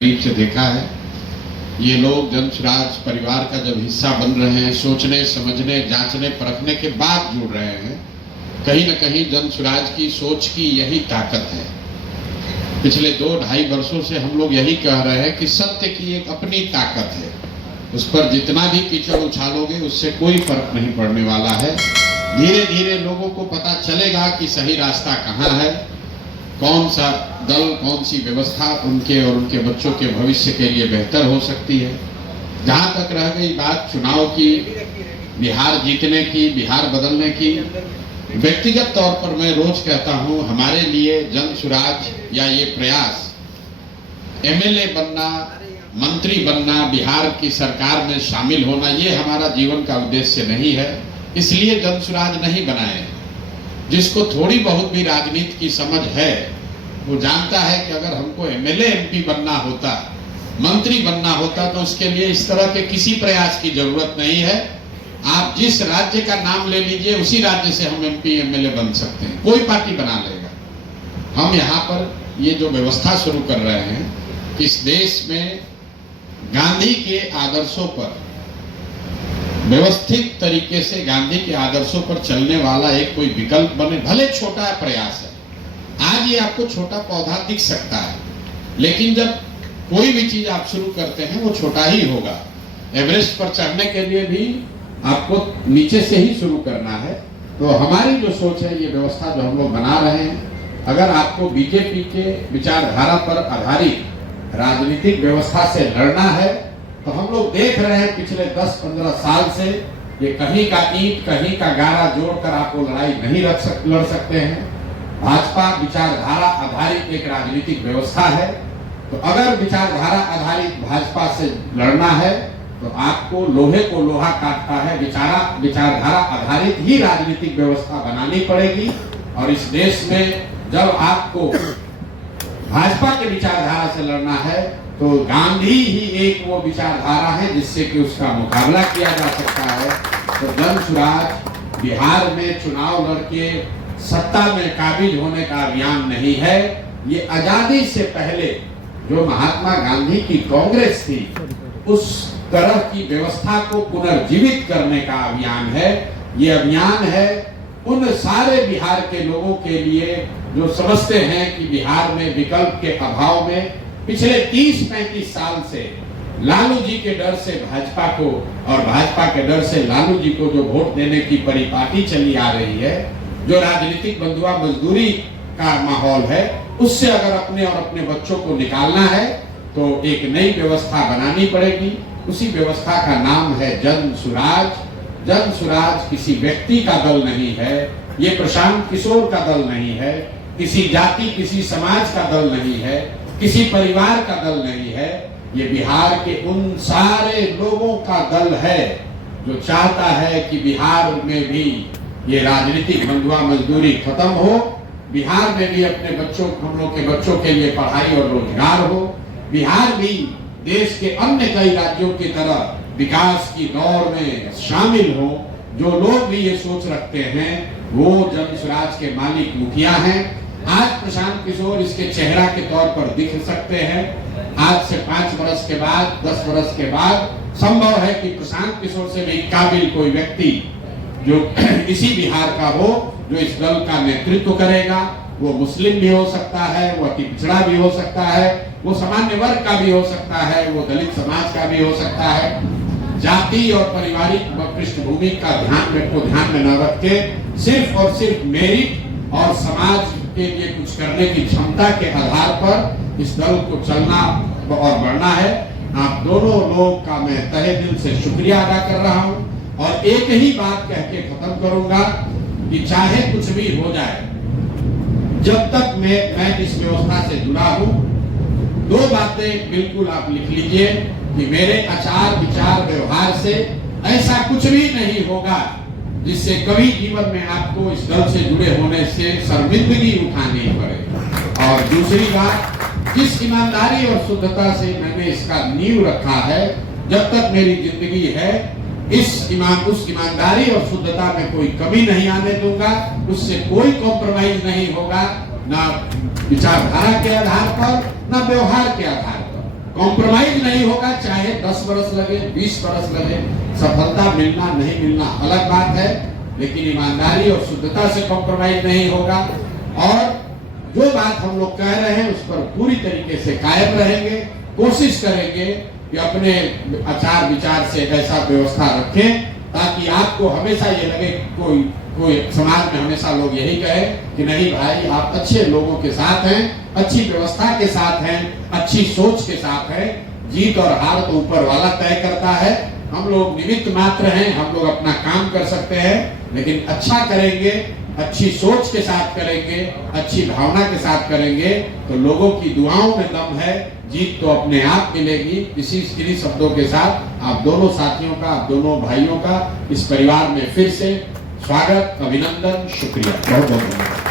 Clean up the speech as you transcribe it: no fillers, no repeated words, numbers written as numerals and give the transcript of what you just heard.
करीब से देखा है। ये लोग जन स्वराज परिवार का जब हिस्सा बन रहे हैं, सोचने समझने जांचने परखने के बाद जुड़ रहे हैं, कहीं न कहीं जन स्वराज की सोच की यही ताकत है। पिछले 2-2.5 वर्षों से हम लोग यही कह रहे हैं कि सत्य की एक अपनी ताकत है, उस पर जितना भी कीचड़ उछालोगे उससे कोई फर्क नहीं पड़ने वाला है। धीरे धीरे लोगों को पता चलेगा कि सही रास्ता कहाँ है, कौन सा दल, कौन सी व्यवस्था उनके और उनके बच्चों के भविष्य के लिए बेहतर हो सकती है। जहाँ तक रह गई बात चुनाव की, बिहार जीतने की, बिहार बदलने की, व्यक्तिगत तौर पर मैं रोज कहता हूँ, हमारे लिए जन स्वराज या ये प्रयास एमएलए बनना, मंत्री बनना, बिहार की सरकार में शामिल होना, ये हमारा जीवन का उद्देश्य नहीं है। इसलिए जन स्वराज नहीं बनाए। जिसको थोड़ी बहुत भी राजनीति की समझ है वो जानता है कि अगर हमको एमएलए एमपी बनना होता, मंत्री बनना होता, तो उसके लिए इस तरह के किसी प्रयास की जरूरत नहीं है। आप जिस राज्य का नाम ले लीजिए, उसी राज्य से हम एमपी एमएलए बन सकते हैं, कोई पार्टी बना लेगा। हम यहाँ पर ये जो व्यवस्था शुरू कर रहे हैं, इस देश में गांधी के आदर्शों पर, व्यवस्थित तरीके से गांधी के आदर्शों पर चलने वाला एक कोई विकल्प बने, भले छोटा प्रयास है। आज ये आपको छोटा पौधा दिख सकता है, लेकिन जब कोई भी चीज आप शुरू करते हैं वो छोटा ही होगा। एवरेस्ट पर चढ़ने के लिए भी आपको नीचे से ही शुरू करना है। तो हमारी जो सोच है, ये व्यवस्था जो हम लोग बना रहे हैं, अगर आपको बीजेपी के विचारधारा पर आधारित राजनीतिक व्यवस्था से लड़ना है, तो हम लोग देख रहे हैं पिछले 10-15 साल से, ये कहीं का ईंट कहीं का गारा जोड़कर आपको लड़ाई नहीं लड़ सकते हैं। भाजपा विचारधारा आधारित एक राजनीतिक व्यवस्था है, तो अगर विचारधारा आधारित भाजपा से लड़ना है तो आपको लोहे को लोहा काटता है, विचारधारा आधारित ही राजनीतिक व्यवस्था बनानी पड़ेगी। और इस देश में जब आपको भाजपा के विचारधारा से लड़ना है, तो गांधी ही एक वो विचारधारा है जिससे कि उसका मुकाबला किया जा सकता है। तो जन स्वराज बिहार में चुनाव लड़के सत्ता में काबिज होने का अभियान नहीं है। ये आजादी से पहले जो महात्मा गांधी की कांग्रेस थी, उस तरह की व्यवस्था को पुनर्जीवित करने का अभियान है। ये अभियान है उन सारे बिहार के लोगों के लिए जो समझते हैं कि बिहार में विकल्प के अभाव में पिछले 30-35 साल से लालू जी के डर से भाजपा को और भाजपा के डर से लालू जी को जो वोट देने की परिपाटी चली आ रही है, जो राजनीतिक बंधुआ मजदूरी का माहौल है, उससे अगर अपने और अपने बच्चों को निकालना है तो एक नई व्यवस्था बनानी पड़ेगी। उसी व्यवस्था का नाम है जन स्वराज। जन स्वराज किसी व्यक्ति का दल नहीं है, ये प्रशांत किशोर का दल नहीं है, किसी जाति किसी समाज का दल नहीं है, किसी परिवार का दल नहीं है। ये बिहार के उन सारे लोगों का दल है जो चाहता है कि बिहार में भी ये राजनीतिक बंधुआ मजदूरी खत्म हो, बिहार में भी अपने बच्चों, हम लोग के बच्चों के लिए पढ़ाई और रोजगार हो, बिहार भी देश के अन्य कई राज्यों की तरह विकास की दौड़ में शामिल हो। जो लोग भी ये सोच रखते हैं वो जन स्वराज के मालिक मुखिया हैं। आज प्रशांत किशोर इसके चेहरा के तौर पर दिख सकते हैं। आज से 5 वर्ष के बाद, 10 वर्ष के बाद संभव है कि प्रशांत किशोर से भी काबिल कोई व्यक्ति जो इसी बिहार का हो, जो इस दल का नेतृत्व करेगा। वो मुस्लिम भी हो सकता है, वो अति पिछड़ा भी हो सकता है, वो सामान्य वर्ग का भी हो सकता है, वो दलित समाज का भी हो सकता है। जाति और पारिवारिक पृष्ठभूमि का ध्यान में न रख के सिर्फ और सिर्फ मेरिट और समाज के लिए कुछ करने की क्षमता के आधार पर इस दल को चलना और बढ़ना है। आप दोनों लोग का मैं तहे दिल से शुक्रिया अदा कर रहा हूँ और एक ही बात कह के खत्म करूंगा कि चाहे कुछ भी हो जाए, जब तक मैं इस व्यवस्था से जुड़ा हूँ, 2 बातें बिल्कुल आप लिख लीजिए कि मेरे आचार विचार व्यवहार से ऐसा कुछ भी नहीं होगा जिससे कभी जीवन में आपको इस दल से जुड़े होने से शर्मिंदगी उठानी पड़े। और दूसरी बात, जिस ईमानदारी और शुद्धता से मैंने इसका नींव रखा है, जब तक मेरी जिंदगी है, उस ईमानदारी और शुद्धता में कोई कमी नहीं आने दूंगा। उससे कोई कॉम्प्रोमाइज नहीं होगा, ना विचारधारा के आधार पर, ना व्यवहार के आधार पर। कॉम्प्रोमाइज नहीं होगा, चाहे 10 बरस लगे, 20 बरस लगे, सफलता मिलना नहीं मिलना अलग बात है, लेकिन ईमानदारी और शुद्धता से कॉम्प्रोमाइज नहीं होगा। और जो बात हम लोग कह रहे हैं उस पर पूरी तरीके से कायम रहेंगे, कोशिश करेंगे कि अपने आचार विचार से ऐसा व्यवस्था रखें ताकि आपको हमेशा ये लगे, कोई समाज में हमेशा लोग यही कहे कि नहीं भाई आप अच्छे लोगों के साथ हैं, अच्छी व्यवस्था के साथ हैं, अच्छी सोच के साथ हैं। जीत और हार तो ऊपर वाला तय करता है, हम लोग निमित्त मात्र हैं, हम लोग अपना काम कर सकते हैं, लेकिन अच्छा करेंगे, अच्छी सोच के साथ करेंगे, अच्छी भावना के साथ करेंगे तो लोगों की दुआओं में दम है, जीत तो अपने आप मिलेगी। इन्हीं शब्दों के साथ आप दोनों साथियों का, आप दोनों भाइयों का इस परिवार में फिर से स्वागत, अभिनंदन, शुक्रिया, बहुत बहुत धन्यवाद।